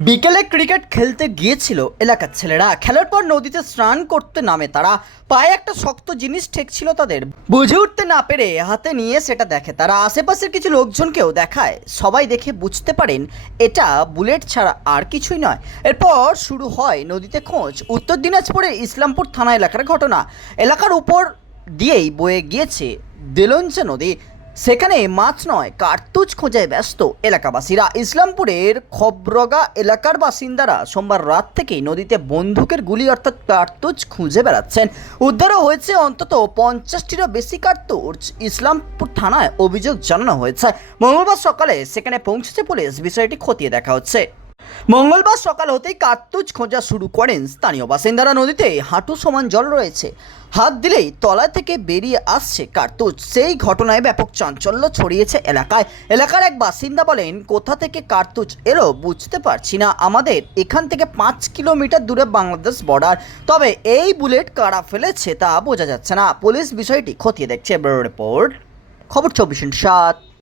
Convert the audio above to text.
বিকেলে ক্রিকেট খেলতে গিয়েছিল এলাকার ছেলেরা। খেলার পর নদীতে স্নান করতে নামে তারা। পায়ে একটা শক্ত জিনিস ঠেকছিল তাদের। বুঝে উঠতে না পেরে হাতে নিয়ে সেটা দেখে তারা। আশেপাশের কিছু লোকজনকেও দেখায়। সবাই দেখে বুঝতে পারেন, এটা বুলেট ছাড়া আর কিছুই নয়। এরপর শুরু হয় নদীতে খোঁজ। উত্তর দিনাজপুরের ইসলামপুর থানা এলাকার ঘটনা। এলাকার উপর দিয়েই বয়ে গিয়েছে দেলঞ্চা নদী। সেখানে মাছ নয়, কার্তুজ খোঁজায় ব্যস্ত এলাকাবাসীরা। ইসলামপুরের খবরগা এলাকার বাসিন্দারা সোমবার রাত থেকেই নদীতে বন্দুকের গুলি অর্থাৎ কার্তুজ খুঁজে বেড়াচ্ছেন। উদ্ধারও হয়েছে, অন্তত পঞ্চাশটিরও বেশি কার্তুজ ইসলামপুর থানায় অভিযোগ জানানো হয়েছে। মঙ্গলবার সকালে সেখানে পৌঁছেছে পুলিশ, বিষয়টি খতিয়ে দেখা হচ্ছে। মঙ্গলবার সকাল হতেই কার্তুজ খোঁজা শুরু করেন স্থানীয় বাসিন্দারা নদীতে। হাঁটু সমান জল রয়েছে। হাত দিলেই তলা থেকে বেরিয়ে আসছে কার্তুজ। সেই ঘটনায় ব্যাপক চাঞ্চল্য ছড়িয়েছে এলাকায়। এলাকার এক বাসিন্দা বলেন, কোথা থেকে কার্তুজ এলো বুঝতে পারছি না। আমাদের এখান থেকে পাঁচ কিলোমিটার দূরে বাংলাদেশ বর্ডার তবে এই বুলেট কারা ফেলেছে তা বোঝা যাচ্ছে না। পুলিশ বিষয়টি খতিয়ে দেখছে ব্যুরো রিপোর্ট। খবর চব্বিশ সাত।